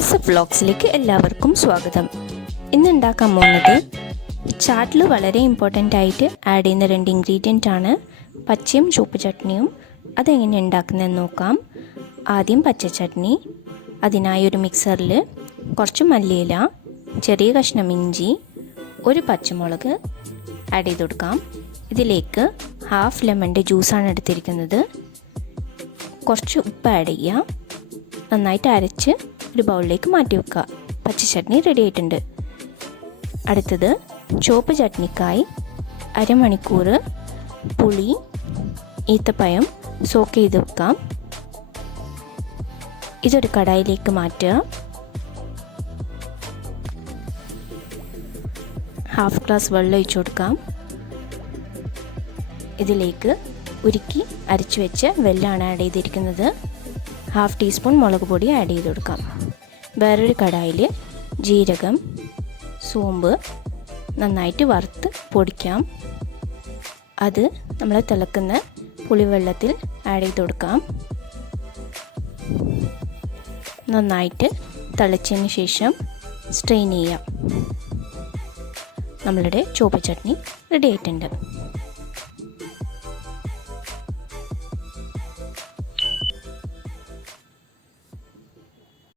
SF വ്ളോഗ്സിലേക്ക് എല്ലാവർക്കും സ്വാഗതം. ഇന്ന് ഉണ്ടാക്കാൻ പോകുന്നത് ചാട്ടിൽ വളരെ ഇമ്പോർട്ടൻ്റ് ആയിട്ട് ആഡ് ചെയ്യുന്ന 2 ഇൻഗ്രീഡിയൻ്റ് ആണ് പച്ചയും ചുവപ്പ് ചട്നിയും. അതെങ്ങനെ ഉണ്ടാക്കുന്നതെന്ന് നോക്കാം. ആദ്യം പച്ച ചട്നി. അതിനായി ഒരു മിക്സറിൽ കുറച്ച് മല്ലിയില, ചെറിയ കഷ്ണം ഇഞ്ചി, ഒരു പച്ചമുളക് ആഡ് ചെയ്ത് കൊടുക്കാം. ഇതിലേക്ക് ഹാഫ് ലെമണിൻ്റെ ജ്യൂസാണ് എടുത്തിരിക്കുന്നത്. കുറച്ച് ഉപ്പ് ആഡ് ചെയ്യുക. നന്നായിട്ട് അരച്ച് ഒരു ബൗളിലേക്ക് മാറ്റി വെക്കുക. പച്ച ചട്നി റെഡി ആയിട്ടുണ്ട്. അടുത്തത് ചുവപ്പ് ചട്നിക്കായി അരമണിക്കൂർ പുളി, ഈത്തപ്പഴം സോക്ക് ചെയ്ത് വെക്കാം. ഇതൊരു കടായിലേക്ക് മാറ്റുക. ഹാഫ് ഗ്ലാസ് വെള്ളം ഒഴിച്ചു കൊടുക്കാം. ഇതിലേക്ക് ഉരുക്കി അരച്ചു വെച്ച വെല്ലമാണ് ആഡ് ചെയ്തിരിക്കുന്നത്. ഹാഫ് ടീസ്പൂൺ മുളക് പൊടി ആഡ് ചെയ്ത് കൊടുക്കാം. വേറൊരു കടായിൽ ജീരകം, സോമ്പ് നന്നായിട്ട് വറുത്ത് പൊടിക്കാം. അത് നമ്മൾ തിളക്കുന്ന പുളിവെള്ളത്തിൽ ആഡ് ചെയ്ത് കൊടുക്കാം. നന്നായിട്ട് തിളച്ചതിന് ശേഷം സ്ട്രെയിൻ ചെയ്യാം. നമ്മളുടെ ചുവപ്പ് ചട്നി റെഡി ആയിട്ടുണ്ട്.